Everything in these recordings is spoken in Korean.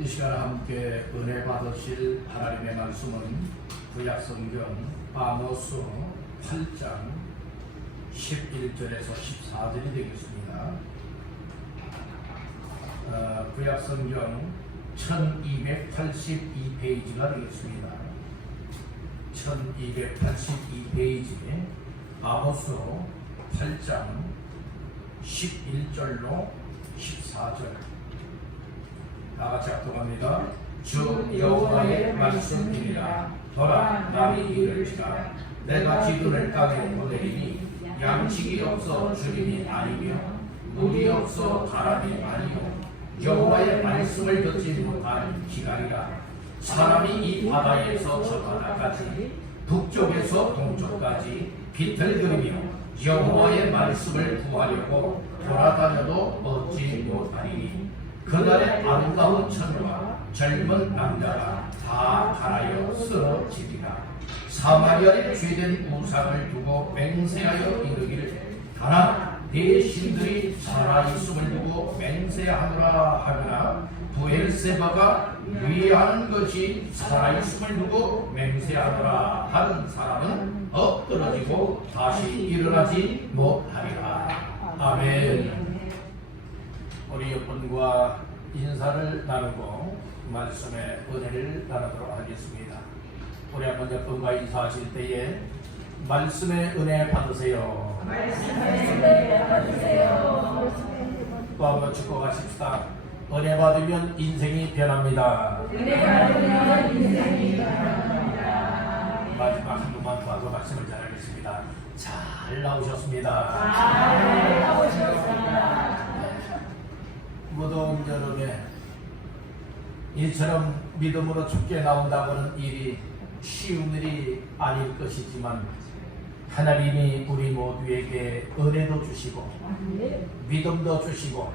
이 시간에 함께 은혜 받으실 하나님의 말씀은 구약성경 아모스 8장 11절에서 14절이 되겠습니다. 구약성경 1282페이지가 되겠습니다. 1282페이지에 아모스 8장 11절로 14절 다같이 합독합니다. 주 여호와의 말씀이니라. 보라, 남이 이를지라. 내가 기둥을 땅에 보내리니 양식이 없어 주림이 아니며 물이 없어 바람이 아니요 여호와의 말씀을 듣지 못한 기갈이라. 사람이 이 바다에서 저 바다까지 북쪽에서 동쪽까지 비틀거리며 여호와의 말씀을 구하려고 돌아다녀도 얻지 못하리니 그날의 아름다운 처녀와 젊은 남자가 다 갈아여 쓰러지리라. 사마리아의 죄된 우상을 두고 맹세하여 이르기를 하나 네 신들이 살아있음을 두고 맹세하노라 하거나 부엘세바가 위하는 것이 살아있음을 두고 맹세하노라 하는 사람은 엎드러지고 다시 일어나지 못하리라. 아멘. 우리 여러분과 인사를 나누고 말씀의 은혜를 나누도록 하겠습니다. 우리 한번 여러분과 인사하실 때에 말씀의 은혜 받으세요. 말씀의 은혜 받으세요. 또 한번 축복하십시다. 은혜 받으면 인생이 변합니다. 은혜 받으면 인생이 변합니다. 마지막 한 번만 더 하고 말씀을 전하겠습니다. 잘 나오셨습니다. 잘 나오셨습니다. 무더운 여름에 이처럼 믿음으로 죽게 나온다고는 일이 쉬운 일이 아닐 것이지만 하나님이 우리 모두에게 은혜도 주시고 믿음도 주시고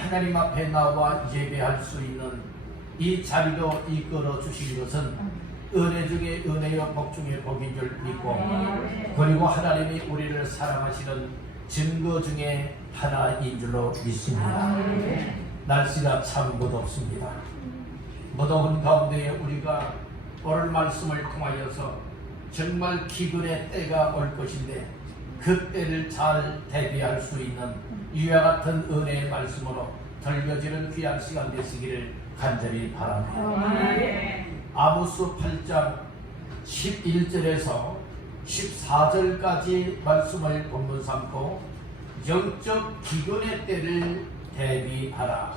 하나님 앞에 나와 예배할 수 있는 이 자리도 이끌어 주신 것은 은혜 중에 은혜요 복 중에 복인 줄 믿고 그리고 하나님이 우리를 사랑하시는 증거 중에 하나인 줄로 믿습니다. 날씨가 참 무덥습니다. 무더운 가운데 우리가 오늘 말씀을 통하여서 정말 기근의 때가 올 것인데 그 때를 잘 대비할 수 있는 이와 같은 은혜의 말씀으로 들려지는 귀한 시간 되시기를 간절히 바랍니다. 아모스 8장 11절에서 14절까지 말씀을 본문 삼고 영적 기근의 때를 대비하라.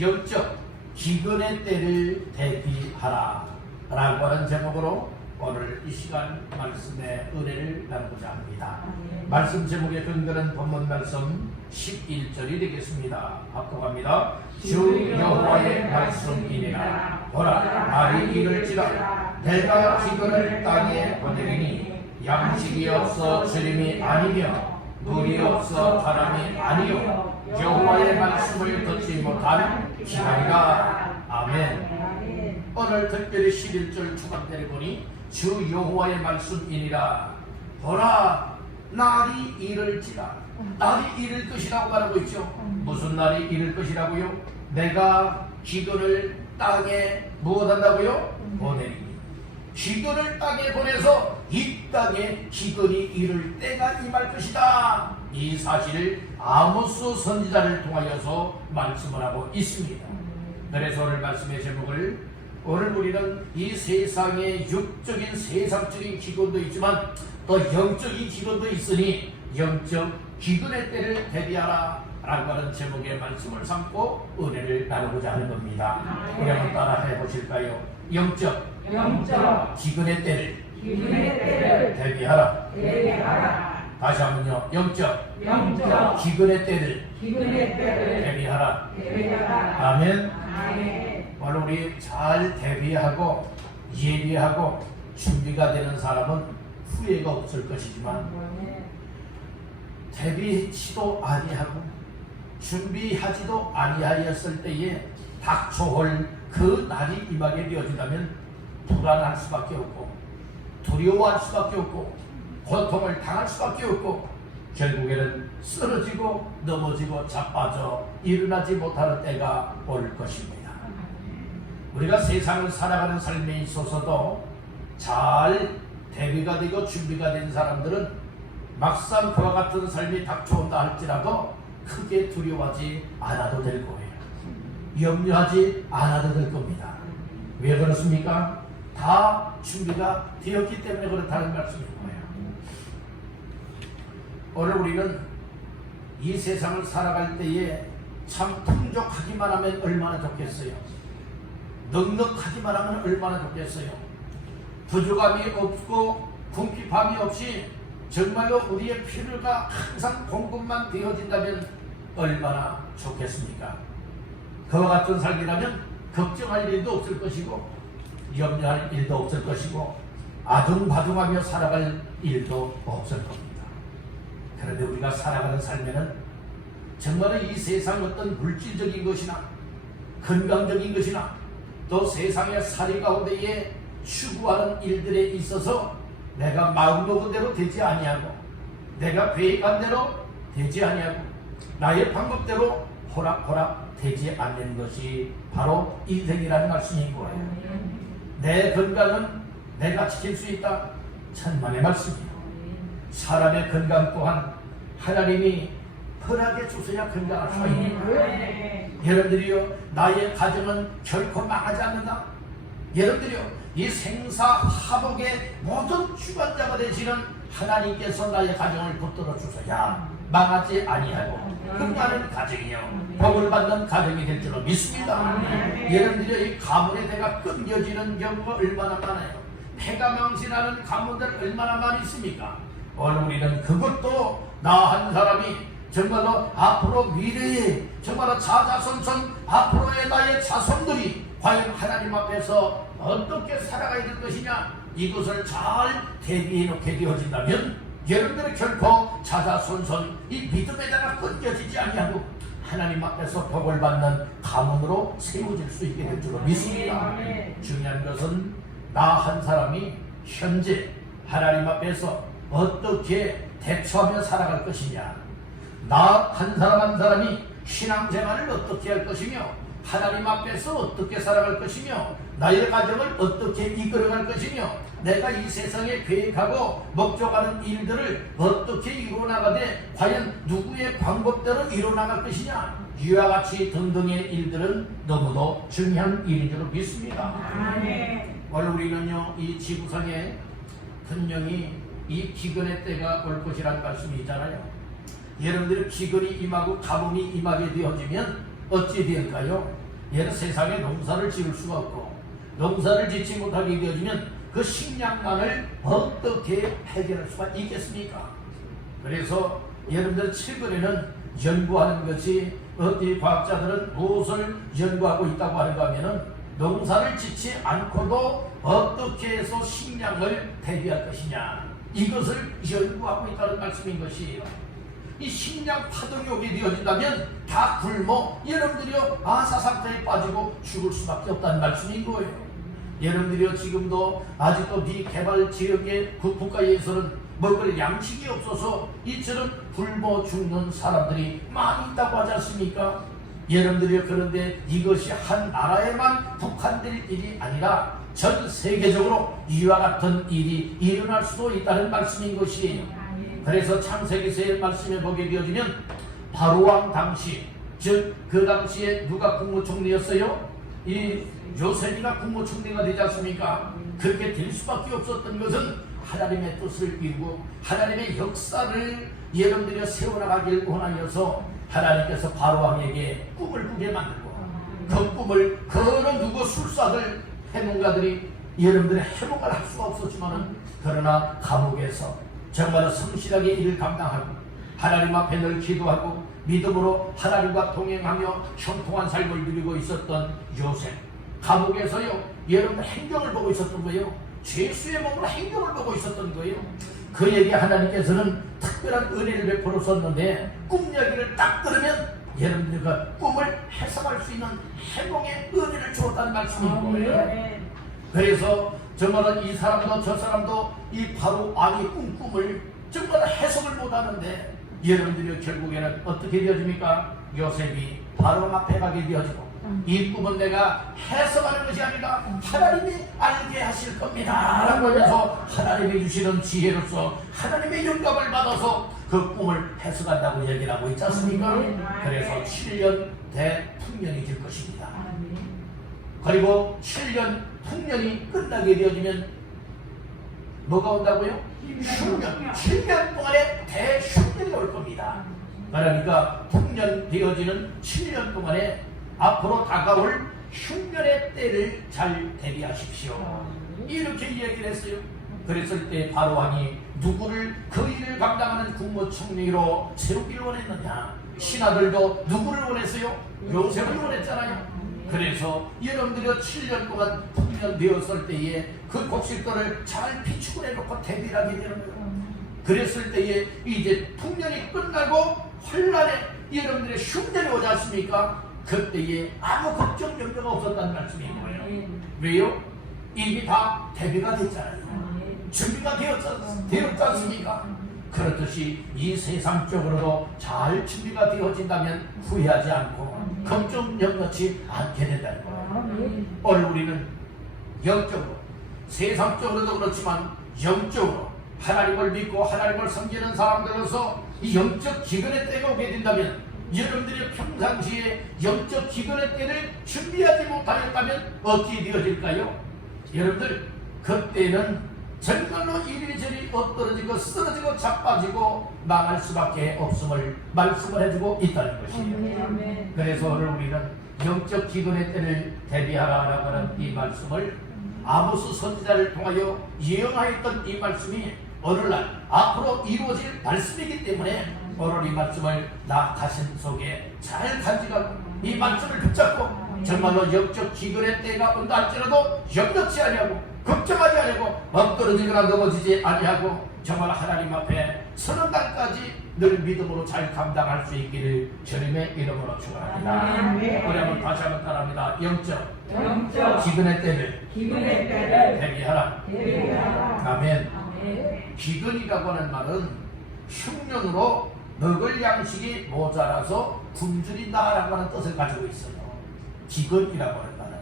영적 기근의 때를 대비하라 라고 하는 제목으로 오늘 이 시간 말씀의 은혜를 나누고자 합니다. 말씀 제목에 근거는 본문 말씀 11절이 되겠습니다. 합독합니다. 주 여호와의 말씀이니라. 보라, 날이 이를지라. 내가 기근을 땅에 보내리니 양식이 없어 주림이 아니며 물이 없어 바람이 아니요 여호와의 말씀을 듣지 못한 기갈이라. 아멘. 오늘 특별히 11절 초반대를 보니 주 여호와의 말씀이니라. 보라, 날이 이를지라. 날이 이를 것이라고 말하고 있죠. 무슨 날이 이를 것이라고요? 내가 기근을 땅에 무엇한다고요? 보내리니. 기근을 땅에 보내서 이 땅에 기근이 이를 때가 임할 것이다. 이 사실을 아모스 선지자를 통하여서 말씀을 하고 있습니다. 그래서 오늘 말씀의 제목을 오늘 우리는 이 세상에 육적인 세상적인 기근도 있지만 또 영적인 기근도 있으니 영적 기근의 때를 대비하라 라고 하는 제목의 말씀을 삼고 은혜를 나누고자 하는 겁니다. 우리 한번 따라 해보실까요? 영적 기근의 때를 대비하라. 다시 한번요. 영적 기근의 때를 대비하라. 아멘. 오늘 우리 잘 대비하고 예비하고 준비가 되는 사람은 후회가 없을 것이지만 대비치도 아니하고 준비하지도 아니하였을 때에 닥쳐올 그 날이 임하게 되어진다면 불안할 수밖에 없고 두려워할 수밖에 없고 고통을 당할 수밖에 없고 결국에는 쓰러지고 넘어지고 자빠져 일어나지 못하는 때가 올 것입니다. 우리가 세상을 살아가는 삶에 있어서도 잘 대비가 되고 준비가 된 사람들은 막상 그와 같은 삶이 닥쳐온다 할지라도 크게 두려워하지 않아도 될 거예요. 염려하지 않아도 될 겁니다. 왜 그렇습니까? 다 준비가 되었기 때문에 그렇다는 말씀인 거예요. 오늘 우리는 이 세상을 살아갈 때에 참 풍족하기만 하면 얼마나 좋겠어요. 넉넉하기만 하면 얼마나 좋겠어요. 부족함이 없고 궁핍함이 없이 정말로 우리의 필요가 항상 공급만 되어진다면 얼마나 좋겠습니까? 그와 같은 삶이라면 걱정할 일도 없을 것이고 염려할 일도 없을 것이고 아둥바둥하며 살아갈 일도 없을 겁니다. 그런데 우리가 살아가는 삶에는 정말로 이 세상 어떤 물질적인 것이나 건강적인 것이나 또 세상의 살이 가운데에 추구하는 일들에 있어서 내가 마음먹은 대로 되지 아니하고 내가 계획한 대로 되지 아니하고 나의 방법대로 호락호락 되지 않는 것이 바로 인생이라는 말씀인 거예요. 내 건강은 내가 지킬 수 있다. 천만의 말씀이에요. 사람의 건강 또한 하나님이 허락해 주셔야 건강할 수 있는 거예요. 여러분들이요, 나의 가정은 결코 망하지 않는다. 여러분들이요, 이 생사화복의 모든 주관자가 되시는 하나님께서 나의 가정을 붙들어 주셔야 망하지 아니하고 흥하는 가정이요 복을 받는 가정이 될 줄로 믿습니다. 여러분들이 이 가문의 대가 끊겨지는 경우가 얼마나 많아요. 폐가 망신하는 가문들 얼마나 많이 있습니까? 오늘 우리는 그것도 나 한 사람이 정말로 앞으로 미래에 정말로 자자손손 앞으로의 나의 자손들이 과연 하나님 앞에서 어떻게 살아가야 될 것이냐, 이것을 잘 대비해 놓게 되어진다면 여러분들은 결코 자자손손 이 믿음에다가 끊겨지지 아니하고 하나님 앞에서 복을 받는 가문으로 세워질 수 있게 될 줄로 믿습니다. 중요한 것은 나 한 사람이 현재 하나님 앞에서 어떻게 대처하며 살아갈 것이냐, 나 한 사람 한 사람이 신앙생활을 어떻게 할 것이며 하나님 앞에서 어떻게 살아갈 것이며 나의 가정을 어떻게 이끌어갈 것이며 내가 이 세상에 계획하고 목적하는 일들을 어떻게 이루어나가되 과연 누구의 방법대로 이루어나갈 것이냐, 이와 같이 등등의 일들은 너무도 중요한 일인 줄 믿습니다. 오늘 우리는요, 이 지구상에 분명히 이 기근의 때가 올 것이라는 말씀이 있잖아요. 여러분들이 기근이 임하고 가뭄이 임하게 되어지면 어찌 될까요? 얘는 세상에 농사를 지을 수가 없고 농사를 짓지 못하게 되어지면 그 식량난을 어떻게 해결할 수가 있겠습니까? 그래서 여러분들 최근에는 연구하는 것이 어디 과학자들은 무엇을 연구하고 있다고 하는가 하면은 농사를 짓지 않고도 어떻게 해서 식량을 대비할 것이냐, 이것을 연구하고 있다는 말씀인 것이에요. 이 식량 파동이 오게 되어진다면 다 굶어 여러분들이요 아사 상태에 빠지고 죽을 수밖에 없다는 말씀인 거예요. 여러분들이요 지금도 아직도 미개발 지역의 그 국가에서는 먹을 양식이 없어서 이처럼 굶어 죽는 사람들이 많이 있다고 하지 않습니까? 여러분들이요, 그런데 이것이 한 나라에만 국한될 일이 아니라 전 세계적으로 이와 같은 일이 일어날 수도 있다는 말씀인 것이에요. 그래서 창세기서의 말씀에 보게 되어지면 바로왕 당시, 즉 그 당시에 누가 국무총리였어요? 이 요셉이가 국무총리가 되지 않습니까? 그렇게 될 수밖에 없었던 것은 하나님의 뜻을 이루고 하나님의 역사를 여러분들이 세워나가길 원하여서 하나님께서 바로왕에게 꿈을 꾸게 만들고 그 꿈을 그런 누구 술사들 해몽가들이 여러분들의 해몽을 할 수가 없었지만은 그러나 감옥에서 정말 성실하게 일을 감당하고 하나님 앞에 늘 기도하고 믿음으로 하나님과 동행하며 형통한 삶을 누리고 있었던 요셉, 감옥에서요 여러분 행정을 보고 있었던 거예요. 죄수의 몸으로 행정을 보고 있었던 거예요. 그에게 하나님께서는 특별한 은혜를 베풀었었는데 꿈 이야기를 딱 들으면 여러분들과 꿈을 해석할 수 있는 해몽의 은혜를 주었다는 말씀인 거예요. 그래서 정말 이 사람도 저 사람도 이 바로 왕의 꿈을 정말 해석을 못하는데 여러분들이 결국에는 어떻게 되어집니까? 요셉이 바로 앞에 가게 되어지고 이 꿈은 내가 해석하는 것이 아니라 하나님이 알게 하실 겁니다 라고 하면서 하나님이 주시는 지혜로서 하나님의 영감을 받아서 그 꿈을 해석한다고 얘기를 하고 있지 않습니까? 그래서 7년 대풍년이 될 것입니다. 그리고 7년 풍년이 끝나게 되어지면 뭐가 온다고요? 흉년. 7년 동안에 대흉년이 올 겁니다. 그러니까 풍년 되어지는 7년 동안에 앞으로 다가올 흉년의 때를 잘 대비하십시오. 이렇게 얘기를 했어요. 그랬을 때 바로왕이 누구를 그 일을 감당하는 국무총리로 세우기를 원했느냐? 신하들도 누구를 원했어요? 요셉을 원했잖아요. 그래서 여러분들이 7년 동안 풍년 되었을 때에 그 곡식들을 잘 비축을 해놓고 대비를 하게 되는 거예요. 그랬을 때에 이제 풍년이 끝나고 환란에 여러분들의 흉년이 오지 않습니까? 그때에 아무 걱정 염려가 없었다는 말씀인 거예요. 왜요? 이미 다 대비가 됐잖아요. 준비가 되었지 않습니까? 그렇듯이 이 세상적으로도 잘 준비가 되어진다면 후회하지 않고 걱정 염려치 않게 된다는 거예요. 오늘 우리는 영적으로, 세상적으로도 그렇지만 영적으로 하나님을 믿고 하나님을 섬기는 사람들로서 이 영적 기근의 때가 오게 된다면 여러분들이 평상시에 영적 기근의 때를 준비하지 못하였다면 어찌 되어질까요? 여러분들 그때는 정말로 이리저리 엎드러지고 쓰러지고 자빠지고 망할 수밖에 없음을 말씀을 해주고 있다는 것이에요. 그래서 오늘 우리는 영적 기근의 때를 대비하라라고 하는 이 말씀을 아모스 선지자를 통하여 예언하였던 이 말씀이 오늘날 앞으로 이루어질 말씀이기 때문에 오늘 이 말씀을 나 가슴 속에 잘 간직하고 이 말씀을 붙잡고 정말로 영적 기근의 때가 온다 할지라도 염려치 아니하고 걱정하지 아니하고 엎드러지거나 넘어지지 아니하고 정말 하나님 앞에 서는 날까지 늘 믿음으로 잘 감당할 수 있기를 주님의 이름으로 축원합니다. 우리 한번 다시 한번 따라합니다. 영적 기근의 때를 대비하라. 아멘. 기근이라고 하는 말은 흉년으로 먹을 양식이 모자라서 굶주린다라고 하는 뜻을 가지고 있어요. 기근이라고 하는 말은.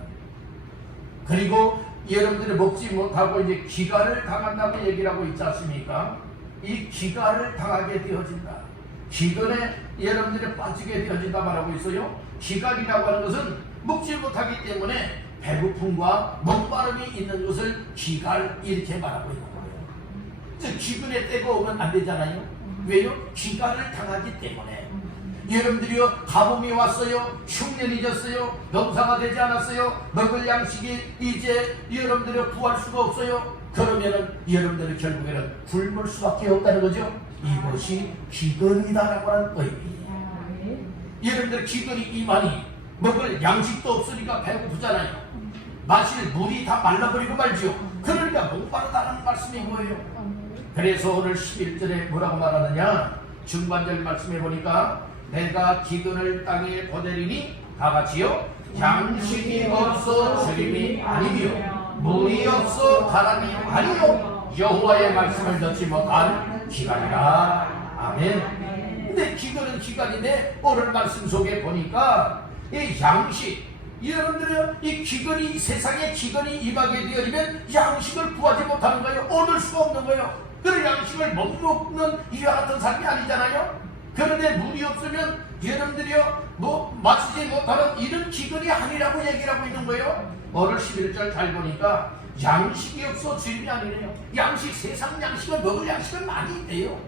그리고 여러분들이 먹지 못하고 이제 기갈을 당한다고 얘기를 하고 있지 않습니까? 이 기갈을 당하게 되어진다. 기근에 여러분들이 빠지게 되어진다 말하고 있어요. 기갈이라고 하는 것은 먹지 못하기 때문에 배고픔과 목마름이 있는 것을 기갈 이렇게 말하고 있는 거예요. 즉 기근의 때가 오면 안 되잖아요. 왜요? 기갈을 당하기 때문에. 여러분들이요 가뭄이 왔어요. 흉년이 졌어요. 농사가 되지 않았어요. 먹을 양식이 이제 여러분들이 구할 수가 없어요. 그러면은 여러분들이 결국에는 굶을 수밖에 없다는 거죠. 이것이 기근이다라고 하는 의미예요. 여러분들 기근이 임하니 먹을 양식도 없으니까 배고프잖아요. 마실 물이 다 말라버리고 말지요. 그러니까 목마르다는 말씀인 거예요. 그래서 오늘 11절에 뭐라고 말하느냐, 중반절 말씀해 보니까 내가 기근을 땅에 보내리니 다 같이요, 양식이 없어 주림이 아니며 물이 없어 바람이 아니요 여호와의 말씀을 듣지 못한 기간이라. 아멘. 근데 기근은 기간인데 오늘 말씀 속에 보니까 이 양식, 여러분들은 이 기근이, 세상에 기근이 임하게 되어지면 양식을 구하지 못하는 거예요. 얻을 수가 없는 거예요. 그런 양식을 못 먹는 이와 같은 삶이 아니잖아요. 그런데 물이 없으면 여러분들이요 마시지 못하는 이런 기근이 아니라고 얘기를 하고 있는 거예요. 오늘 11절 잘 보니까 양식이 없어 주임이 아니래요. 양식, 세상 양식을 먹을 양식은 많이 있대요.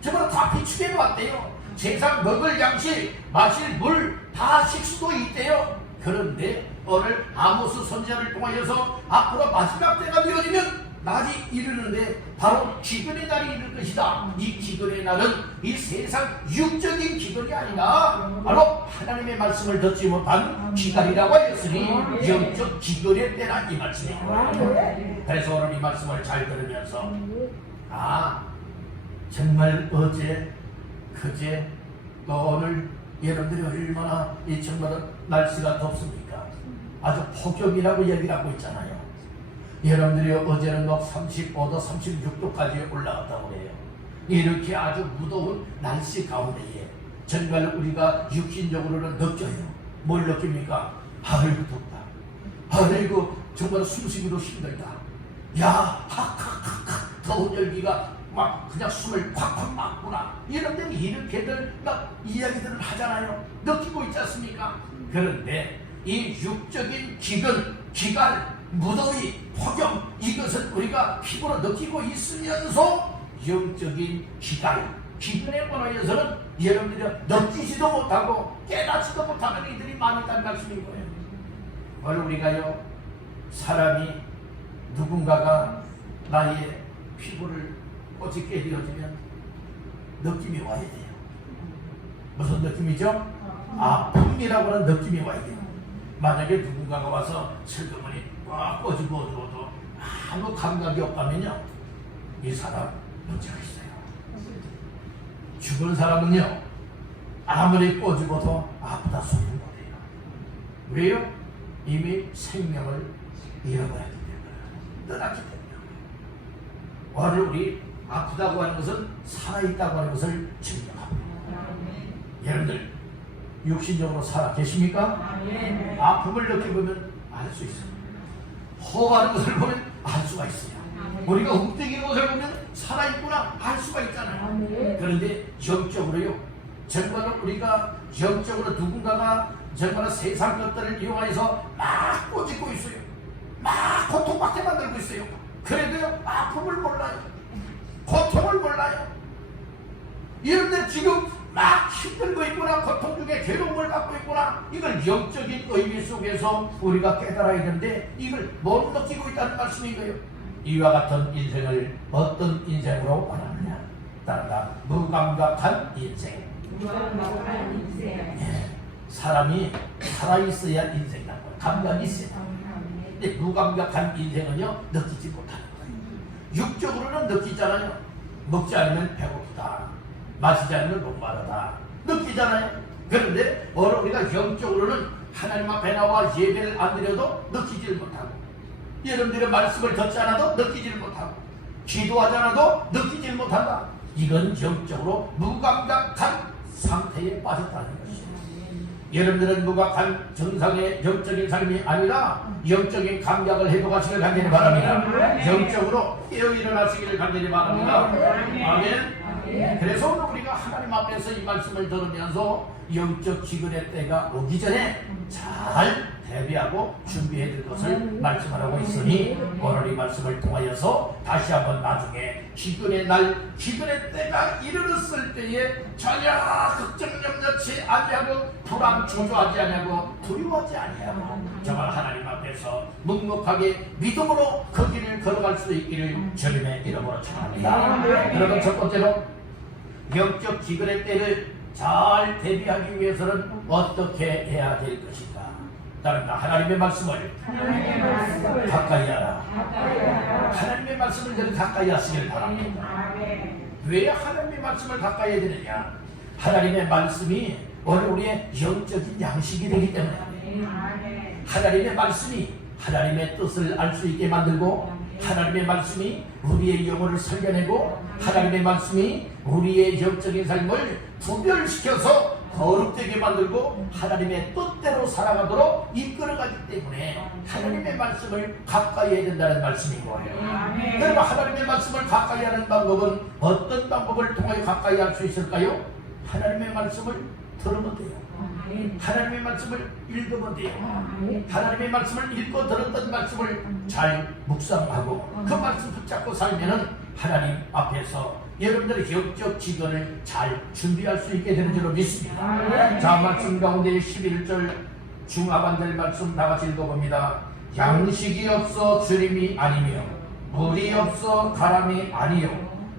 저번에 다 비추게 놓았대요. 세상 먹을 양식, 마실 물 다 식수도 있대요. 그런데 오늘 아모스 선지자를 통하여서 앞으로 마지막 때가 되어지면 날이 이르는데 바로 기근의 날이 이를 것이다. 이 기근의 날은 이 세상 육적인 기근이 아니라 바로 하나님의 말씀을 듣지 못한 기간이라고 하였으니 영적 기근의 때라 이 말씀입니다. 그래서 오늘 이 말씀을 잘 들으면서 정말 어제 그제 또 오늘 여러분들이 얼마나 이 정말 날씨가 덥습니까? 아주 폭염이라고 얘기를 하고 있잖아요. 여러분들이 어제는 막 35도, 36도까지 올라갔다고 그래요. 이렇게 아주 무더운 날씨 가운데에 정말 우리가 육신적으로는 느껴요. 뭘 느낍니까? 아이고 덥다. 아이고 정말 숨쉬기도 힘들다. 야 하하하하 더운 열기가 막 그냥 숨을 콱콱 막구나. 이런 데는 이렇게들 막 이야기들을 하잖아요. 느끼고 있지 않습니까? 그런데 이 육적인 기근, 기갈, 무더위, 폭염 이것은 우리가 피부로 느끼고 있으면서 영적인 기갈, 기근에 관하여서는 여러분들이 느끼지도 못하고 깨닫지도 못하는 이들이 많다는 말씀인 거예요. 오늘 우리가요, 사람이 누군가가 나의 피부를 꼬집게 되어지면 느낌이 와야 돼요. 무슨 느낌이죠? 아픔이라고 하는 느낌이 와야 돼요. 만약에 누군가가 와서 슬그머니 꽉 꼬집어 줘도 아무 감각이 없다면요, 이 사람 문제가 있어요. 죽은 사람은요, 아무리 꼬집어도 아프다 소리 못해요. 왜요? 이미 생명을 잃어버렸기 때문에, 떠났기 때문에. 오늘 우리 아프다고 하는 것은 살아있다고 하는 것을 증명합니다. 여러분들 육신적으로 살아 계십니까? 아픔을 느껴보면 알 수 있어요. 호흡하는 것을 보면 알 수가 있어요. 우리가 움직이는 것을 보면 살아있구나 알 수가 있잖아요. 그런데 영적으로요, 정말로 우리가 영적으로 누군가가 정말 세상 것들을 이용해서 막 꼬집고 있어요. 막 고통받게 만들고 있어요. 그래도요, 아픔을 몰라요. 고통을 몰라요. 이런데 지금 막 힘들고 있구나, 고통 중에 괴로움을 갖고 있구나, 이걸 영적인 의미 속에서 우리가 깨달아야 되는데 이걸 못 느끼고 있다는 말씀인 거예요. 이와 같은 인생을 어떤 인생으로 말하느냐? 따라다 무감각한 인생. 예, 사람이 살아있어야 인생이라고 해요. 감각이 있어요. 근데 무감각한 인생은요, 느끼지 못하는 거예요. 육적으로는 느끼잖아요. 먹지 않으면 배고프다, 마시지 않으면 목마르다, 느끼잖아요. 그런데 우리가 영적으로는 하나님 앞에 나와 예배를 안 드려도 느끼지를 못하고, 여러분들의 말씀을 듣지 않아도 느끼지를 못하고, 기도하지 않아도 느끼지를 못한다. 이건 영적으로 무감각한 상태에 빠졌다는 것이죠. 여러분들은 무감각한 정상의 영적인 삶이 아니라 영적인 감각을 회복하시길 간절히 바랍니다. 영적으로 깨어 일어나시기를 간절히 바랍니다. 아멘. 그래서 오늘 우리가 하나님 앞에서 이 말씀을 들으면서 영적 기근의 때가 오기 전에 잘 대비하고 준비해야 될 것을 말씀하고 있으니, 오늘 이 말씀을 통하여서 다시 한번 나중에 기근의 날, 기근의 때가 이르렀을 때에 전혀 걱정 염려치 아니하고 불안 주저하지 아니하고 두려워하지 아니하고 정말 하나님 앞에서 묵묵하게 믿음으로 그 길을 걸어갈 수 있기를 주님의 이름으로 축원합니다. 여러분, 첫 번째로 영적 기근의 때를 잘 대비하기 위해서는 어떻게 해야 될 것인가? 다른 하나님의 말씀을 가까이 하라. 하나님의 말씀을 늘 가까이 하시길 바랍니다. 왜 하나님의 말씀을 가까이 해야 되느냐? 하나님의 말씀이 오늘 우리의 영적인 양식이 되기 때문에, 하나님의 말씀이 하나님의 뜻을 알 수 있게 만들고, 하나님의 말씀이 우리의 영혼을 살려내고, 하나님의 말씀이 우리의 영적인 삶을 분별시켜서 거룩되게 만들고 하나님의 뜻대로 살아가도록 이끌어가기 때문에 하나님의 말씀을 가까이 해야 된다는 말씀인 거예요. 여러분, 하나님의 말씀을 가까이 하는 방법은 어떤 방법을 통해 가까이 할 수 있을까요? 하나님의 말씀을 들으면 돼요. 하나님의 말씀을 읽으면 돼요. 하나님의 말씀을 읽고 들었던 말씀을 잘 묵상하고 그 말씀 붙잡고 살면은 하나님 앞에서 여러분들의 영적 기근을 잘 준비할 수 있게 되는 줄로 믿습니다. 자, 말씀 가운데 11절 중하반절 말씀 다같이 읽어봅니다. 양식이 없어 주림이 아니며 물이 없어 가람이 아니요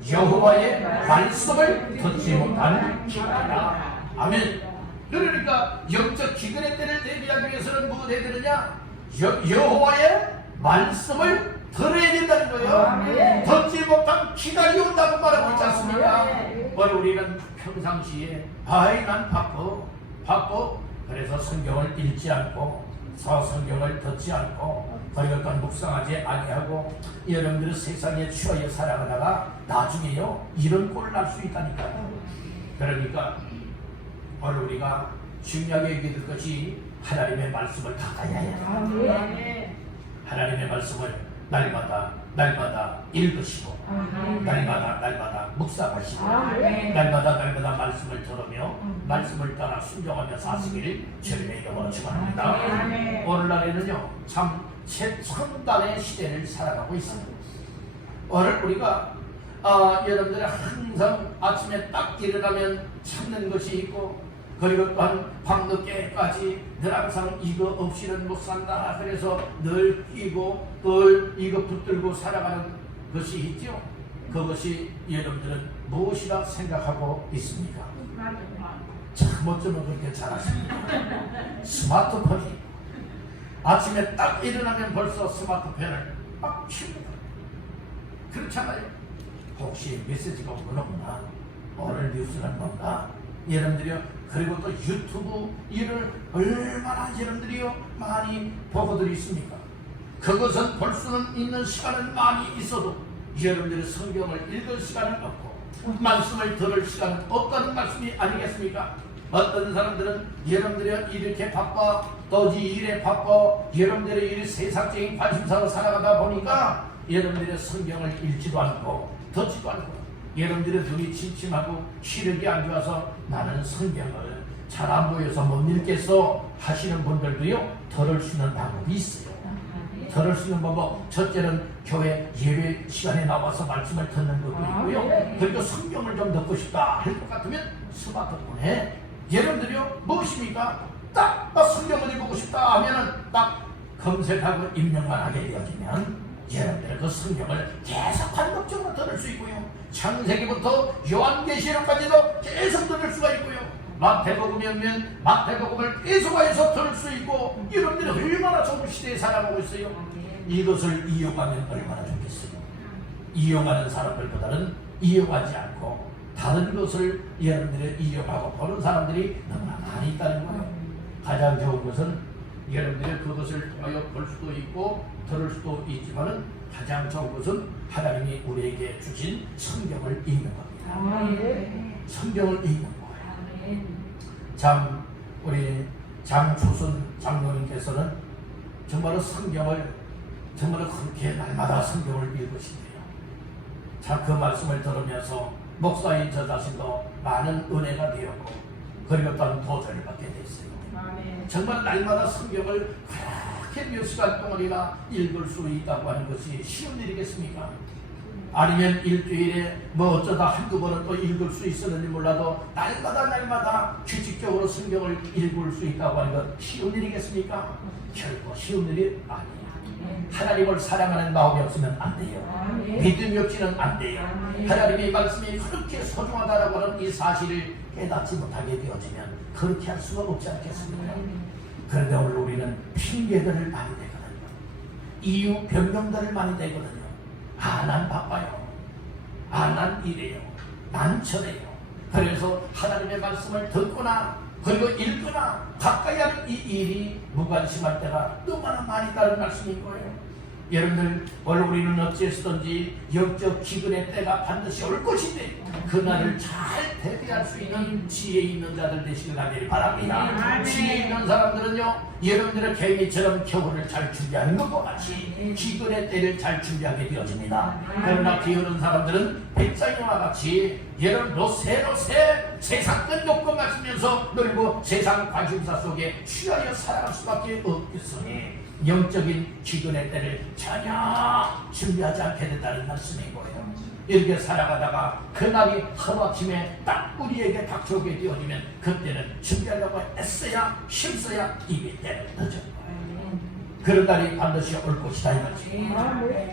여호와의 말씀을 듣지 못하는 기근이라. 아멘. 그러니까 영적 기근의 때를 대비하기 위해서는 무엇 해야 되느냐? 여호와의 말씀을 들어야 된다는 거예요. 듣지 못하면 기다리 온다고 말하고 있지 않습니까? 우리는 평상시에 난 바빠 그래서 성경을 읽지 않고 성경을 듣지 않고 그리고 묵상하지 아니하고 여러분들은 세상에 취하여 살아가다가 나중에요 이런 꼴을 날 수 있다니까요. 그러니까 오늘 우리가 중요하게 여길 것이 하나님의 말씀을 가까이 해야 하나님의 말씀을 날마다 읽으시고 날마다 묵상하시고 날마다 말씀을 들으며 말씀을 따라 순종하며 사시기를 주님의 이름으로 축원합니다. 오늘날에는요 참 최첨단의 시대를 살아가고 있습니다. 오늘 우리가 여러분들이 항상 아침에 딱 일어나면 찾는 것이 있고 그리고 또한 밤늦게까지 늘 항상 이거 없이는 못 산다. 그래서 늘 끼고 늘 이거 붙들고 살아가는 것이 있죠. 그것이 여러분들은 무엇이라 생각하고 있습니까? 참 어쩌면 그렇게 잘하십니까? 스마트폰이 아침에 딱 일어나면 벌써 스마트폰을 막 칩니다. 그렇잖아요. 혹시 메시지가 온 건 없나? 오늘 뉴스는 뭔가? 여러분들이요. 그리고 또 유튜브 일을 얼마나 여러분들이요 많이 보고들 있습니까? 그것은 볼 수는 있는 시간은 많이 있어도 여러분들이 성경을 읽을 시간은 없고 말씀을 들을 시간은 없다는 말씀이 아니겠습니까? 어떤 사람들은 여러분들이 이렇게 바빠 또 이 일에 바빠 여러분들의 이 세상적인 관심사로 살아가다 보니까 여러분들의 성경을 읽지도 않고 듣지도 않고 여러분들의 눈이 침침하고 시력이 안 좋아서 나는 성경을 잘 안 보여서 못 읽겠어 하시는 분들도요 들을 수 있는 방법이 있어요. 들을 수 있는 방법 첫째는 교회 예배 시간에 나와서 말씀을 듣는 것도 있고요. 그리고 성경을 좀 듣고 싶다 할 것 같으면 스마트폰에 여러분들이요 무엇입니까? 딱 성경을 읽고 싶다 하면은 딱 검색하고 입력만 하게 되어지면 여러분들은 그 성경을 계속 반복적으로 들을 수 있고요. 창세기부터 요한계시록까지도 계속 들을 수가 있고요. 마태복음이면 마태복음을 계속해서 들을 수 있고 여러분들이 얼마나 좋은 시대에 살아가고 있어요. 이것을 이용하면 얼마나 좋겠어요. 이용하는 사람들보다는 이용하지 않고 다른 것을 여러분들이 이용하고 보는 사람들이 너무나 많이 있다는 거예요. 가장 좋은 것은 여러분들이 그것을 통하여 볼 수도 있고 들을 수도 있지만은 가장 좋은 것은 하나님이 우리에게 주신 성경을 읽는 겁니다. 성경을 읽는 거예요. 참 우리 장초순 장로님께서는 정말로 성경을 정말로 그렇게 날마다 성경을 읽으신대요. 자, 그 말씀을 들으면서 목사인 저 자신도 많은 은혜가 되었고 그리고 또한 도전을 받게 됐어요. 정말 날마다 성경을 그렇게 몇 시간 동안이나 읽을 수 있다고 하는 것이 쉬운 일이겠습니까? 아니면 일주일에 뭐 어쩌다 한두 번은 또 읽을 수 있었는지 몰라도 날마다 규칙적으로 성경을 읽을 수 있다고 하는 건 쉬운 일이겠습니까? 결코 쉬운 일이 아니에요. 하나님을 사랑하는 마음이 없으면 안 돼요. 믿음이 없이는 안 돼요. 하나님의 말씀이 그렇게 소중하다라고 하는 이 사실을 깨닫지 못하게 되어지면 그렇게 할 수가 없지 않겠습니까? 그런데 오늘 우리는 핑계들을 많이 대거든요. 이유 변명들을 많이 대거든요. 난 바빠요. 난 이래요. 난 저래요. 그래서 하나님의 말씀을 듣거나 그리고 읽거나 가까이 하는 이 일이 무관심할 때가 너무나 많이 있다는 말씀인 거예요. 여러분들 오늘 우리는 어찌했든지 영적 기근의 때가 반드시 올 것인데 그날을 잘 대비할 수 있는 지혜 있는 자들 되시길 하기를 바랍니다. 지혜 있는 사람들은요 여러분들의 개미처럼 겨울을 잘 준비하는 것과 같이 기근의 때를 잘 준비하게 되어집니다. 그러나 게으른 사람들은 백작이와 같이 여러분 노새 세상 끝 욕건 마시면서 놀고 세상 관심사 속에 취하여 살아갈 수밖에 없겠으니 영적인 기근의 때를 전혀 준비하지 않게 된다는 말씀인 거예요. 이렇게 살아가다가 그날이 하루아침에 딱 우리에게 닥쳐오게 되어지면 그때는 준비하려고 애써야 힘써야 이미 때는 늦은 거예요. 그런 날이 반드시 올 것이다 이거지.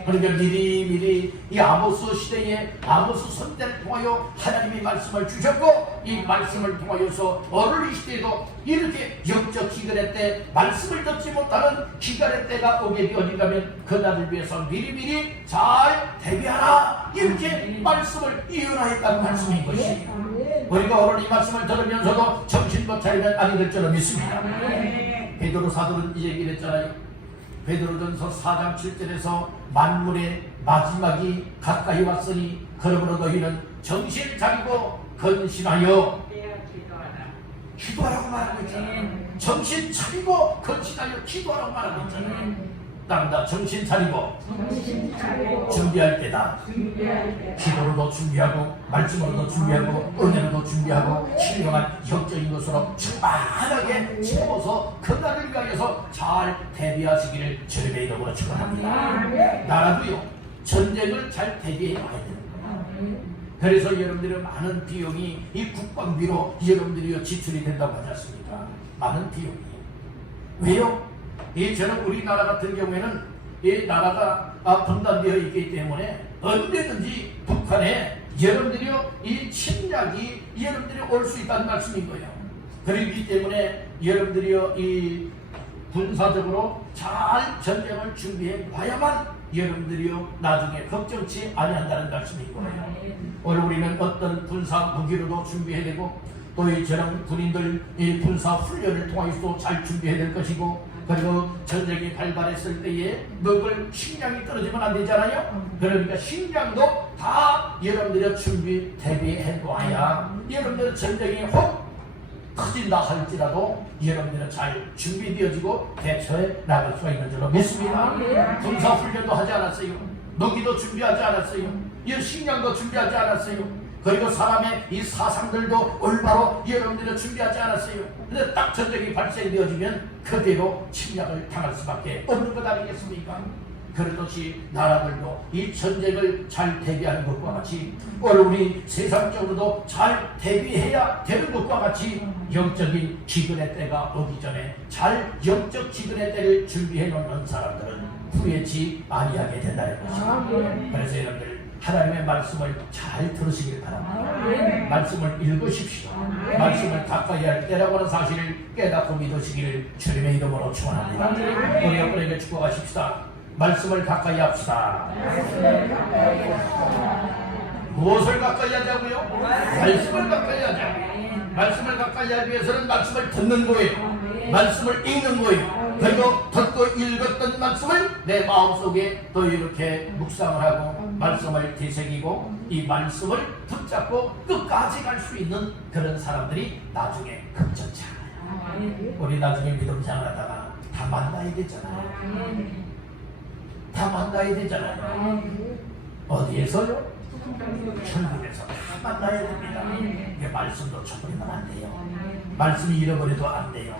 그러니까 미리 이 아모스 시대에 아모스 선대를 통하여 하나님이 말씀을 주셨고 이 말씀을 통하여서 오늘 이 시대에도 이렇게 영적 기근의 때 말씀을 듣지 못하는 기근의 때가 오게 되어진다면 그날을 위해서 미리 잘 대비하라 이렇게 말씀을 이유하였다는 말씀인 것이에요. 우리가 오늘 이 말씀을 들으면서도 정신 못 차리는 아니 될 줄로 믿습니다. 베드로 사도는 이 얘기를 했잖아요. 베드로전서 4장 7절에서 만물의 마지막이 가까이 왔으니 그러므로 너희는 정신 차리고 건신하여 기도하라고 말하고 있잖아요. 정신 차리고 건신하여 기도하라고 말하고 있잖아요. 땅다 정신 차리고 준비할 때다. 기도로도 준비하고 말씀으로도 준비하고 은혜로도 준비하고 신령한 영적인 것으로 충만하게 채워서 그날을 위하여서 잘 대비하시기를 주님의 이름으로 축원합니다. 나라도요 전쟁을 잘 대비해 놔야 됩니다. 그래서 여러분들의 많은 비용이 이 국방비로 여러분들이 지출이 된다고 하지 않습니까? 많은 비용이. 왜요? 저는 우리나라 같은 경우에는 이 나라가 분단되어 있기 때문에 언제든지 북한에 여러분들이요 이 침략이 여러분들이 올 수 있다는 말씀인 거예요. 그렇기 때문에 여러분들이요 이 군사적으로 잘 전쟁을 준비해 봐야만 여러분들이요 나중에 걱정치 아니한다는 말씀인 거예요. 오늘 우리는 어떤 군사 무기로도 준비해야 되고 또 이 저런 군인들 이 군사 훈련을 통해서도 잘 준비해야 될 것이고 그리고 전쟁이 발발했을 때에 먹을 식량이 떨어지면 안 되잖아요. 그러니까 식량도 다 여러분들이 준비 대비해 놓아야 여러분들 전쟁이 혹 커진다 할지라도 여러분들은 잘 준비되어지고 대처해 나갈 수가 있는 줄로 믿습니다. 군사 훈련도 하지 않았어요. 먹이도 준비하지 않았어요. 이 식량도 준비하지 않았어요. 그리고 사람의 이 사상들도 올바로 여러분들은 준비하지 않았어요. 근데 딱 전쟁이 발생되어지면 그대로 침략을 당할 수밖에 없는 것 아니겠습니까? 그렇듯이 나라들도 이 전쟁을 잘 대비하는 것과 같이 오늘 우리 세상적으로도 잘 대비해야 되는 것과 같이 영적인 기근의 때가 오기 전에 잘 영적 기근의 때를 준비해 놓는 사람들은 후회치 아니하게 된다는 것입니다. 그래서 여러분들 하나님의 말씀을 잘 들으시길 바랍니다. 말씀을 읽으십시오. 말씀을 가까이 할 때라고 하는 사실을 깨닫고 믿으시기를 주님의 이름으로 축원합니다. 우리 여러분에게 축복하십시다. 말씀을 가까이 합시다. 무엇을 가까이 하자고요? 말씀을 가까이 하자고요. 말씀을 가까이 하기 위해서는 말씀을 듣는 거예요. 말씀을 읽는 거예요. 그리고 듣고 읽었던 말씀을 내 마음속에 또 이렇게 묵상을 하고 말씀을 되새기고 이 말씀을 붙잡고 끝까지 갈 수 있는 그런 사람들이 나중에 급전치 않아요. 우리 나중에 믿음 생활하다가 다 만나야 되잖아요. 다 만나야 되잖아요. 어디에서요? 천국에서 다 만나야 됩니다. 말씀도 쳐버리면 안 돼요. 말씀이 잃어버려도 안 돼요.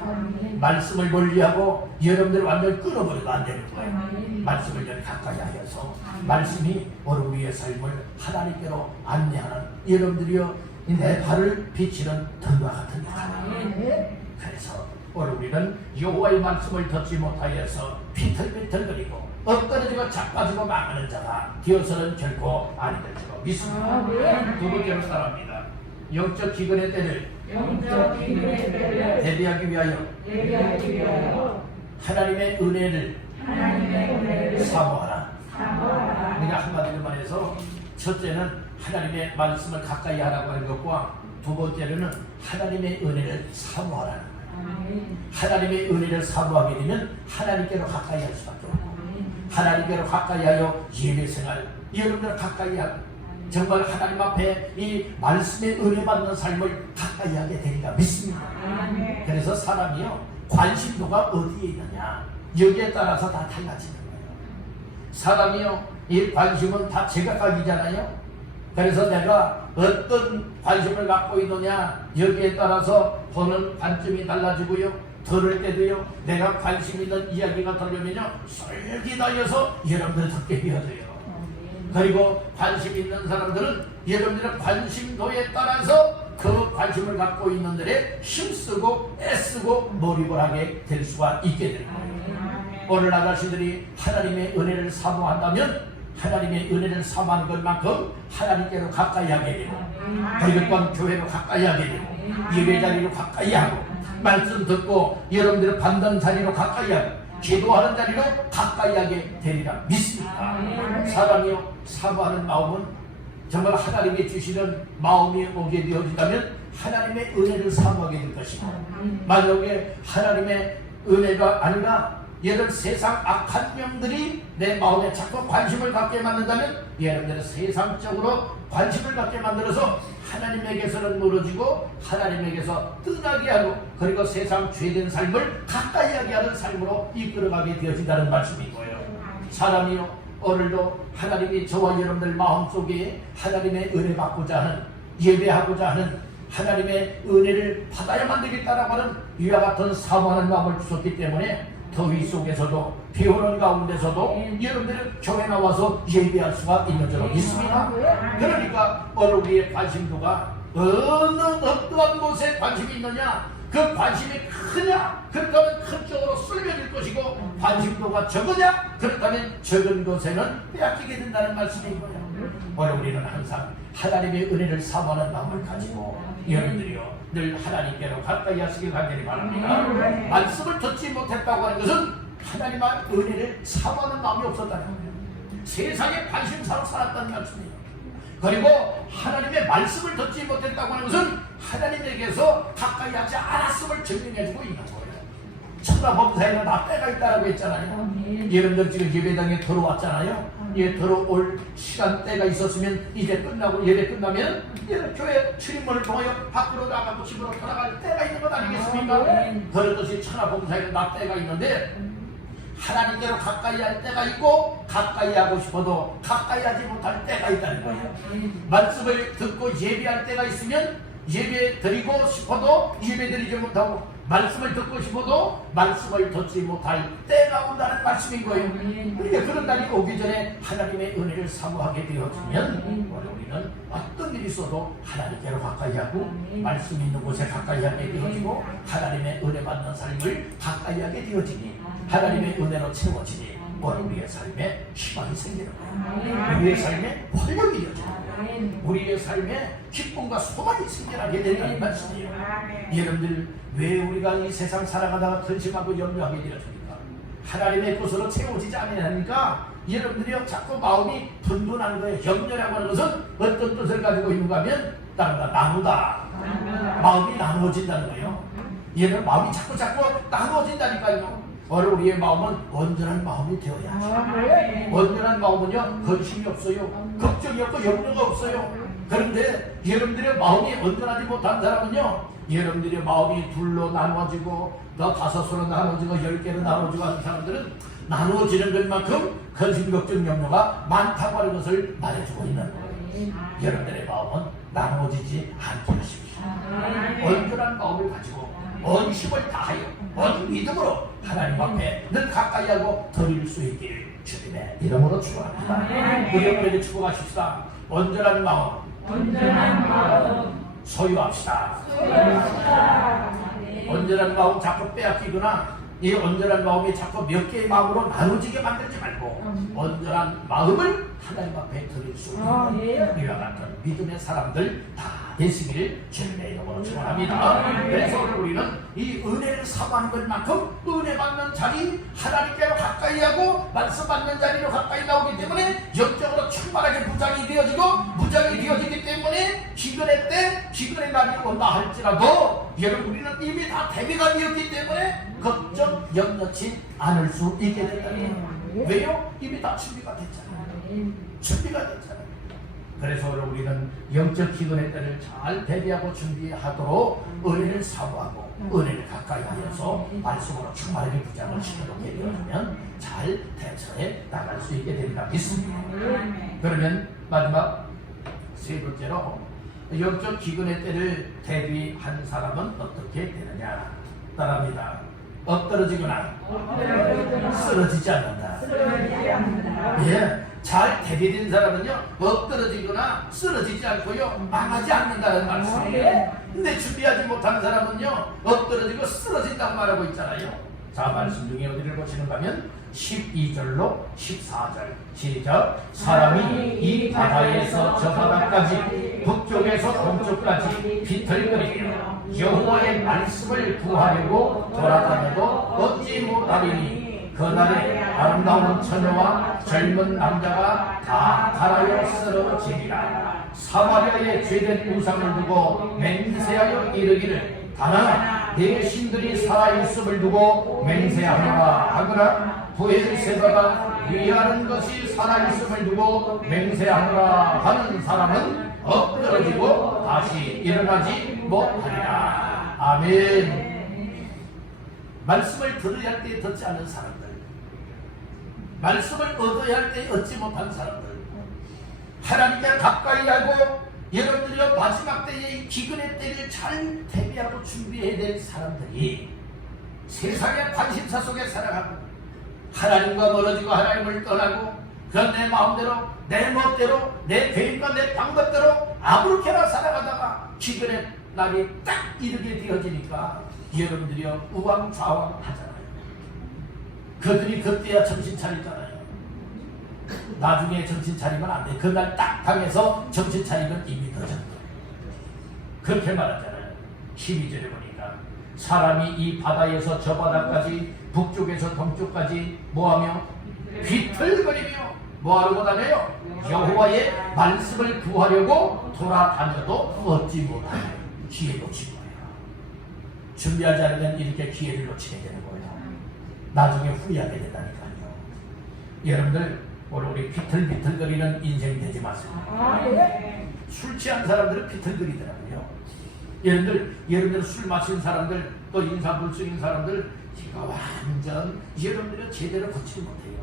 말씀을 멀리하고 여러분들 완전히 끊어버려도 안 되는 거예요. 말씀을 좀 가까이 하여서 말씀이 오늘 우리의 삶을 하나님께로 안내하는 여러분들이요 내 발을 비치는 등과 같은 역할이에요. 그래서 오늘 우리는 여호와의 말씀을 듣지 못하여서 비틀비틀거리고 엎드러지고 자빠지고 망하는 자가 되어서는 결코 아니 될 줄로 믿습니다. 두 번째로 따라합니다. 영적 기근의 때를 대비하기 위하여 하나님의 은혜를 사모하라. 우리가 한마디로 말해서 첫째는 하나님의 말씀을 가까이 하라고 하는 것과 두 번째로는 하나님의 은혜를 사모하라는 거예요. 하나님의 은혜를 사모하게 되면 하나님께로 가까이 할 수밖에 없어요. 하나님께로 가까이 하여 예배생활 여러분들 가까이 하고 정말 하나님 앞에 이 말씀의 은혜 받는 삶을 가까이 하게 되리라 믿습니다. 그래서 사람이요 관심도가 어디에 있느냐 여기에 따라서 다 달라지는 거예요. 사람이요 이 관심은 다 제각각이잖아요. 그래서 내가 어떤 관심을 갖고 있느냐 여기에 따라서 보는 관점이 달라지고요. 들을 때도요 내가 관심 있는 이야기가 들으면요 솔깃하여서 여러분들 듣게 되어져요. 그리고 관심 있는 사람들은 여러분들의 관심도에 따라서 그 관심을 갖고 있는 들에 힘쓰고 애쓰고 몰입을 하게 될 수가 있게 될 거예요. 오늘 나가신들이 하나님의 은혜를 사모한다면 하나님의 은혜를 사모하는 것만큼 하나님께로 가까이 하게 되고 그리고 또한 교회로 가까이 하게 되고 예배 자리로 가까이 하고 말씀 듣고 여러분들의 반등 자리로 가까이 하고 기도하는 자리로 가까이 하게 되리라 믿습니다. 사람이요 사모하는 마음은 정말 하나님이 주시는 마음이 오게 되어진다면 하나님의 은혜를 사모하게 될 것이고 만약에 하나님의 은혜가 아니라 여러분 세상 악한 영들이 내 마음에 자꾸 관심을 갖게 만든다면 여러분들은 세상적으로 관심을 갖게 만들어서 하나님에게서는 멀어지고 하나님에게서 떠나게 하고 그리고 세상 죄된 삶을 가까이 하게 하는 삶으로 이끌어가게 되어진다는 말씀이고요. 사람이요 오늘도 하나님이 저와 여러분들 마음속에 하나님의 은혜 받고자 하는 예배하고자 하는 하나님의 은혜를 받아야만 되겠다라고 하는 이와 같은 사모하는 마음을 주셨기 때문에 더위 속에서도 비 오는 가운데서도 여러분들은 교회 나와서 예배할 수가 있는 줄 믿습니다. 그러니까 오늘 우리의 관심도가 어떠한 곳에 관심이 있느냐 그 관심이 크냐 그렇다면 큰 쪽으로 쏠려질 것이고 관심도가 적으냐 그렇다면 적은 곳에는 빼앗기게 된다는 말씀인 거예요. 오늘 우리는 항상 하나님의 은혜를 사모하는 마음을 가지고 여러분들이요 늘 하나님께로 가까이 하시길 간절히 바랍니다. 말씀을 듣지 못했다고 하는 것은 하나님의 은혜를 사모하는 마음이 없었다는 거예요. 세상에 관심사로 살았다는 말씀이에요. 그리고 하나님의 말씀을 듣지 못했다고 하는 것은 하나님에게서 가까이 하지 않았음을 증명해주고 있는 거예요. 천하범사에는 나 때가 있다라고 했잖아요. 여러분들 지금 예배당에 들어왔잖아요. 예, 들어올 시간대가 있었으면 이제 끝나고 예배 끝나면 교회 출입문을 통하여 밖으로 나가고 집으로 돌아갈 때가 있는 것 아니겠습니까? 그렇듯이 천하범사에는 나 때가 있는데 하나님께로 가까이 할 때가 있고 가까이 하고 싶어도 가까이 하지 못할 때가 있다는 거예요. 말씀을 듣고 예배할 때가 있으면 예배 드리고 싶어도 예배 드리지 못하고 말씀을 듣고 싶어도 말씀을 듣지 못할 때가 온다는 말씀인 거예요. 그러니까 그런 날이 오기 전에 하나님의 은혜를 사모하게 되어지면 우리는 어떤 일이 있어도 하나님께로 가까이 하고 말씀 있는 곳에 가까이 하게 되어지고 하나님의 은혜 받는 삶을 가까이 하게 되어지니 하나님의 은혜로 채워지니 우리의 삶에 희망이 생기는 거예요. 우리의 삶에 활력이 되어지는 거예요. 우리의 삶에 기쁨과 소망이 생겨나게 된다는 말씀이에요. 여러분들 왜 우리가 이 세상 살아가다가 근심하고 염려하게 되었습니까? 하나님의 것으로 채워지지 않으니까 여러분들이 자꾸 마음이 분분한 거예요. 염려라고 하는 것은 어떤 뜻을 가지고 있는가 하면 다른가 나누다. 마음이 나누어진다는 거예요. 얘는 마음이 자꾸 나누어진다니까요. 오늘 우리의 마음은 온전한 마음이 되어야지. 온전한 마음은요 근심이 없어요. 걱정이 없고 염려가 없어요. 그런데 여러분들의 마음이 온전하지 못한 사람은요 여러분들의 마음이 둘로 나누어지고 너 5으로 나누어지고 10개로 나누어지고 하는 사람들은 나누어지는 것만큼 근심 걱정 염려가 많다고 하는 것을 말해주고 있는 거예요. 여러분들의 마음은 나누어지지 않게 하십시오. 온전한 마음을 가지고 온 힘을 다하여 온 믿음으로 하나님 앞에 늘 가까이 하고 드릴 수 있기를 주님의 이름으로 축원합니다. 우리 여러분에게 축복하십시다. 온전한 마음 소유합시다. 온전한 마음 자꾸 빼앗기거나 이 온전한 마음이 자꾸 몇 개의 마음으로 나누어지게 만들지 말고 온전한 마음을 하나님 앞에 드릴 수 있는 이와 같은 믿음의 사람들 다 되시기를 주님의 이름으로 축원합니다. 그래서 오늘 우리는 이 은혜를 사모하는 것만큼 은혜 받는 자리 하나님께로 가까이 하고 말씀 받는 자리로 가까이 나오기 때문에 영적으로 충만하게 무장이 되어지기 때문에 기근의 때 기근의 날이 온다 할지라도 여러분 우리는 이미 다 대비가 되었기 때문에 걱정 염려치 않을 수 있게 된다는 거예요. 왜요? 이미 다 준비가 됐잖아요. 그래서 우리는 영적 기근의 때를 잘 대비하고 준비하도록 은혜를 사모하고 은혜를 가까이 하여서 말씀으로 충만하게 부장을 시켜놓게 되어주면 잘 대처해 나갈 수 있게 된다 믿습니다. 그러면 마지막 세 번째로 영적 기근의 때를 대비한 사람은 어떻게 되느냐 따라합니다. 엎드러지거나 쓰러지지 않는다. 예, 잘 대비된 사람은요 엎드러지거나 쓰러지지 않고요 망하지 않는다는 말씀이에요. 근데 준비하지 못한 사람은요 엎드러지고 쓰러진다고 말하고 있잖아요. 자, 말씀 중에 어디를 보시는가 하면 12절로 14절 시작. 사람이 이 바다에서 저 바다까지 북쪽에서 동쪽까지 비틀거리며 여호와의 말씀을 구하려고 돌아다녀도 얻지 못하리니 그날에 아름다운 처녀와 젊은 남자가 다 갈아여 쓰러지리라. 사마리아의 죄된 우상을 두고 맹세하여 이르기를 다나 내 신들이 살아있음을 두고 맹세하노라 하거나 부엘 세바가 위하는 것이 살아있음을 두고 맹세하노라 하는 사람은 엎드러지고 다시 일어나지 못하리라. 아멘. 말씀을 들어야 할 때 듣지 않는 사람들, 말씀을 얻어야 할 때 얻지 못한 사람들, 하나님께 가까이 하고 여러분들이 마지막 때의 기근의 때를 잘 대비하고 준비해야 될 사람들이 세상의 관심사 속에 살아가고 하나님과 멀어지고 하나님을 떠나고 그건 내 마음대로 내 멋대로 내 계획과 내 방법대로 아무렇게나 살아가다가 기근의 날이 딱 이르게 되어지니까 여러분들이요 우왕좌왕 하잖아요. 그들이 그때야 정신 차리잖아요. 나중에 정신 차리면 안 돼. 그날 딱 당해서 정신 차리면 이미 늦었다. 그렇게 말하잖아요. 12절에 보니까 사람이 이 바다에서 저 바다까지 북쪽에서 동쪽까지 뭐하며 비틀거리며 뭐하려고 다녀요? 여호와의 말씀을 구하려고 돌아다녀도 얻지 못하여 기회 놓친 거예요. 준비하지 않으면 이렇게 기회를 놓치게 되는 거예요. 나중에 후회하게 된다니까요. 여러분들 오늘 우리 비틀비틀거리는 인생 되지 마세요. 술 취한 사람들은 비틀거리더라고요. 여러분들 술 마신 사람들 또 인사불성인 사람들 이거 완전 여러분들은 제대로 걷지 못해요.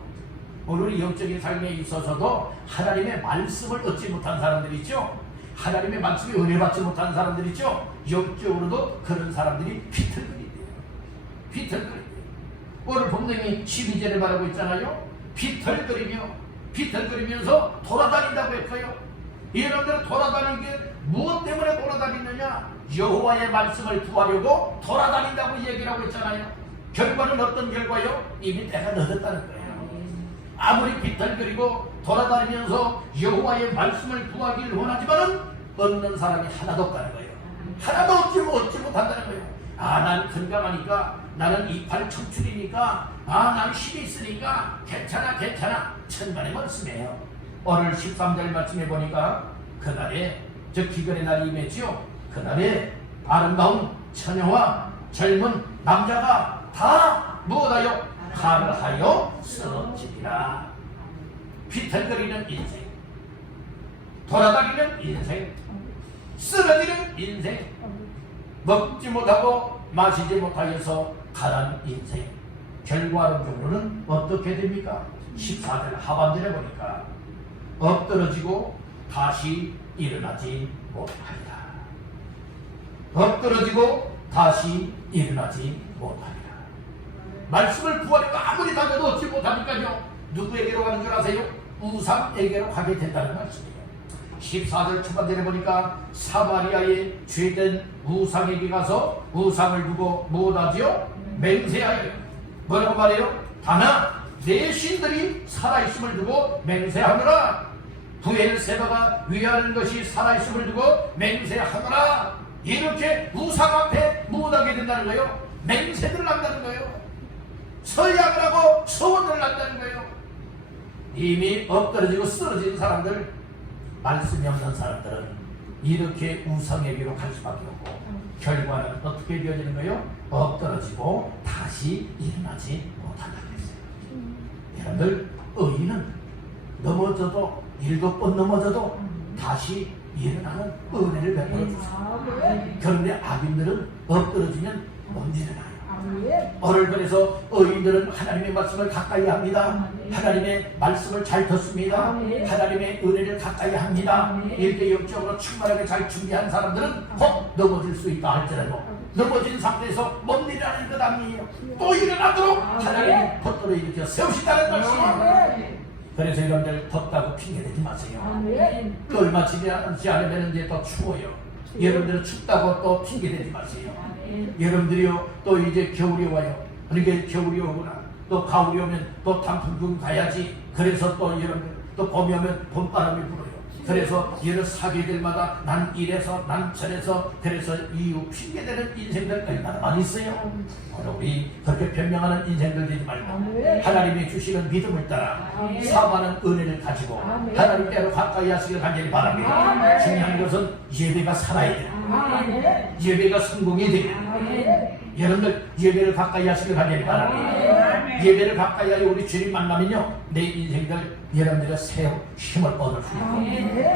오늘 영적인 삶에 있어서도 하나님의 말씀을 얻지 못한 사람들 있죠. 하나님의 말씀에 은혜 받지 못한 사람들 있죠. 영적으로도 그런 사람들이 비틀거리대요. 비틀거리대요. 오늘 본문이 12절에 말하고 있잖아요. 비틀거리면서 돌아다닌다고 했어요. 여러분들은 돌아다니는 게 무엇 때문에 돌아다니느냐? 여호와의 말씀을 구하려고 돌아다닌다고 얘기를 하고 있잖아요. 결과는 어떤 결과요? 이미 때가 늦었다는 거예요. 아무리 비틀거리고 돌아다니면서 여호와의 말씀을 구하기를 원하지만은 얻는 사람이 하나도 없다는 거예요. 하나도 얻지 못한다는 거예요. 난 건강하니까, 나는 이팔 청출이니까, 나는 힘이 있으니까 괜찮아 천만의 말씀이에요. 오늘 13절 말씀해 보니까 그날에 저 기근의 날이 임했지요. 그날에 아름다운 처녀와 젊은 남자가 다 무엇하여 칼을 하여 쓰러지리라. 비틀거리는 인생, 돌아다니는 인생, 쓰러지는 인생, 먹지 못하고 마시지 못하여서 가난 인생, 결과론적으로는 어떻게 됩니까? 14절 하반절에 보니까 엎드러지고 다시 일어나지 못하리라. 엎드러지고 다시 일어나지 못하리라. 말씀을 구하려고 아무리 다녀도 얻지 못하니까요. 누구에게로 가는 줄 아세요? 우상에게로 가게 된다는 말씀이에요. 14절 초반절에 보니까 사마리아의 죄된 우상에게 가서 우상을 두고 무엇하지요? 맹세하여. 뭐라고 말해요? 다나 내 신들이 살아있음을 두고 맹세하노라. 부엘세바가 위하는 것이 살아있음을 두고 맹세하노라. 이렇게 우상 앞에 무엇하게 된다는 거예요? 맹세를 한다는 거예요. 서약을 하고 서원을 한다는 거예요. 이미 엎드러지고 쓰러진 사람들, 말씀이 없는 사람들은 이렇게 우상에게로 갈 수밖에 없고 결과는 어떻게 되어지는 거예요? 엎드러지고 다시 일어나지 못한다고 했어요. 여러분들, 의인은 넘어져도 7번 넘어져도 다시 일어나는 은혜를 베풀어 주세요. 그런데 악인들은 엎드러지면 못 일어나요. 오늘 그래서 의인들은 하나님의 말씀을 가까이 합니다. 하나님의 말씀을 잘 듣습니다. 하나님의 은혜를 가까이 합니다. 이렇게 영적으로 충만하게 잘 준비한 사람들은 혹 넘어질 수 있다 할지라도 넘어진 상태에서 못 일어나는 것 아니에요. 또 일어나도록 하나님이 덧도로 일으켜 세우신다는 말씀이에요. 그래서 여러분들 덥다고 핑계대지 마세요. 얼마 지나지 않으면 이제 더 추워요. 여러분들은 춥다고 또 핑계대지 마세요. 여러분들이요 또 이제 겨울이 와요. 그러니까 겨울이 오구나. 또 가을이 오면 또 단풍 가야지. 그래서 또 여러분들 또 봄이 오면 봄바람이 불어요. 그래서 이런 사계절마다 난 이래서 난 저래서 그래서 이유 핑계대는 인생들 얼마나 많이 있어요. 우리 그렇게 변명하는 인생들 되지 말고 하나님이 주시는 믿음을 따라 사모하는 은혜를 가지고 하나님께로 가까이 하시길 간절히 바랍니다. 중요한 것은 예배가 살아야 돼요. 예배가 성공이 돼요. 여러분들 예배를 가까이 하시길 바라니 예배를 가까이 하여 우리 주님 만나면요 내 인생들 여러분들의 새 힘을 얻을 수 있고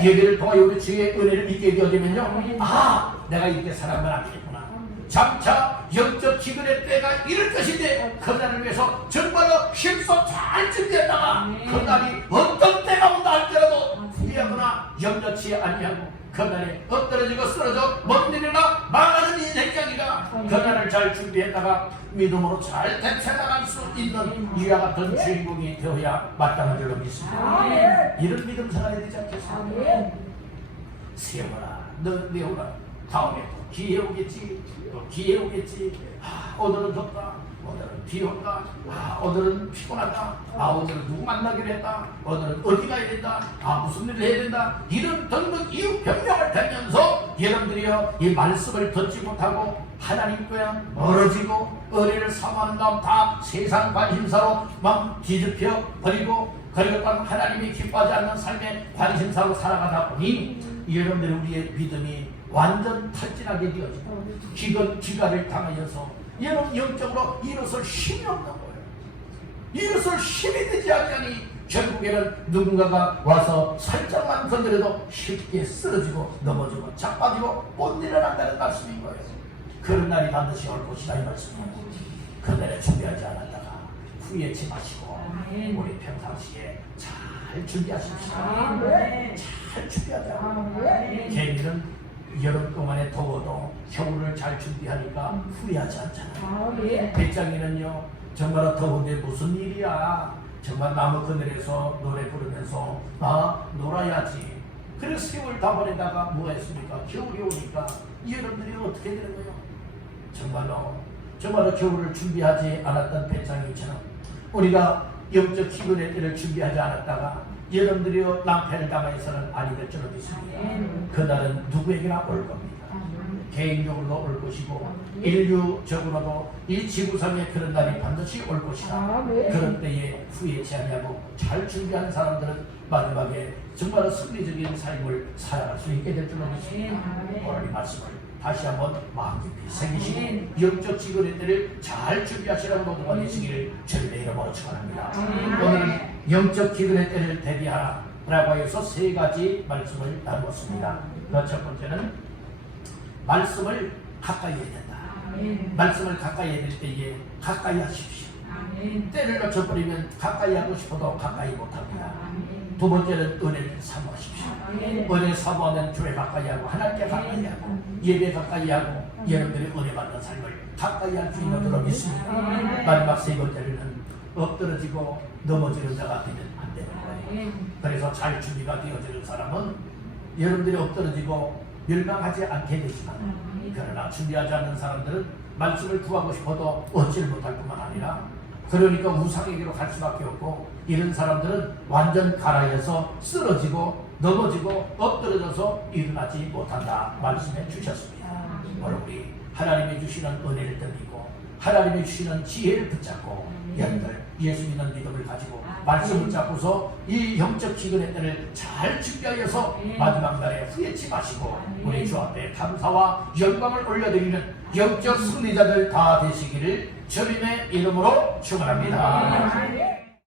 예배를 통하여 우리 주의 은혜를 믿게 되어지면요 아 내가 이렇게 살아가면 안 되겠구나 장차 영적 기근의 때가 이럴 것인데 그날을 위해서 정말로 힘써 잘 준비했다가 그날이 어떤 때가 온다 할지라도 후회하거나 염려치 아니하고 그날에 엎드러지고 쓰러져 못 일어나 망하는 인생이 아니라 그날을 잘 준비했다가 믿음으로 잘 대처나갈 수 있는 이와 같은 주인공이 되어야 마땅한 줄로 믿습니다. 이런 믿음 생활이 되지 않겠습니까? 세워라 너 내오라 다음에 또 기회 오겠지 또 기회 오겠지 오늘은 덥다 오늘은 비 온다 오늘은 피곤하다 오늘은 누구 만나기로 했다 오늘은 어디 가야 된다 무슨 일을 해야 된다 이런 등등 이유 변명을 대면서 여러분들이요 이 말씀을 듣지 못하고 하나님과 멀어지고 은혜를 사모하는 다음 다 세상 관심사로 막 뒤집혀 버리고 그리고 하나님이 기뻐하지 않는 삶의 관심사로 살아가다 보니 여러분들이 우리의 믿음이 완전 탈진하게 되어지고 기가를 당하여서 여러분 영적으로 일어설 힘이 없는 거예요. 일어설 힘이 되지 않으니 결국에는 누군가가 와서 살짝만 건드려도 쉽게 쓰러지고 넘어지고 자빠지고 못 일어난다는 말씀인 거예요. 그런 날이 반드시 올 것이다 이 말씀이에요. 그날에 준비하지 않았다가 후회치 마시고 우리 평상시에 잘 준비하십시오. 잘 준비하자. 개미는 여름 동안에 더워도 겨울을 잘 준비하니까 후회하지 않잖아요. 배짱이는요 정말 더운데 무슨 일이야 정말 나무 그늘에서 노래 부르면서 놀아야지. 그래서 세월 다 보내다가 뭐 했습니까? 겨울이 오니까 여러분들이 어떻게 되는 거예요? 정말로 겨울을 준비하지 않았던 배짱이처럼 우리가 영적 기근의 때를 준비하지 않았다가 여러분들이요 낭패를 당해서는 아니 될 줄로 믿습니다. 그날은 누구에게나 올 겁니다. 개인적으로도 올 것이고 인류적으로도 이 지구상에 그런 날이 반드시 올 것이다. 그런 때에 후회치 아니하고 잘 준비한 사람들은 마지막에 정말 승리적인 삶을 살아갈 수 있게 될 줄로 믿습니다. 오늘 이 말씀을 다시 한번 마음 깊이 새기시고 영적 기근의 때를 잘 준비하시라고 모두가 되시기를 주님의 이름으로 축원합니다. 오늘은 영적 기근의 때를 대비하라 라고 해서 세 가지 말씀을 나누었습니다. 그 첫 번째는 말씀을 가까이 해야 된다. 말씀을 가까이 해야 될 때에 가까이 하십시오. 때를 놓쳐버리면 가까이 하고 싶어도 가까이 못합니다. 두 번째는 은혜를 사모하십시오. 은혜 사모하는 교회 가까이 하고 하나님께 가까이 하고 예배 가까이 하고 여러분들이 은혜 받는 삶을 가까이 할 수 있는 줄로 믿습니다. 마지막 세 번째는 엎드러지고 넘어지는 자가 되면 안 되는 거예요. 그래서 잘 준비가 되어지는 사람은 여러분들이 엎드러지고 멸망하지 않게 되지만 그러나 준비하지 않는 사람들은 말씀을 구하고 싶어도 얻지를 못할 뿐만 아니라 그러니까 우상에게로 갈 수밖에 없고 이런 사람들은 완전 가라에서 쓰러지고 넘어지고 엎드러져서 일어나지 못한다 말씀해 주셨습니다. 오늘 우리 하나님이 주시는 은혜를 던지고 하나님이 주시는 지혜를 붙잡고 여러분들 예수 믿는 믿음을 가지고 말씀을 잡고서 이 영적 기근의 때를 잘 준비하여서 마지막 날에 후회치 마시고 우리 주 앞에 감사와 영광을 올려드리는 영적 승리자들 다 되시기를 주님의 이름으로 축원합니다.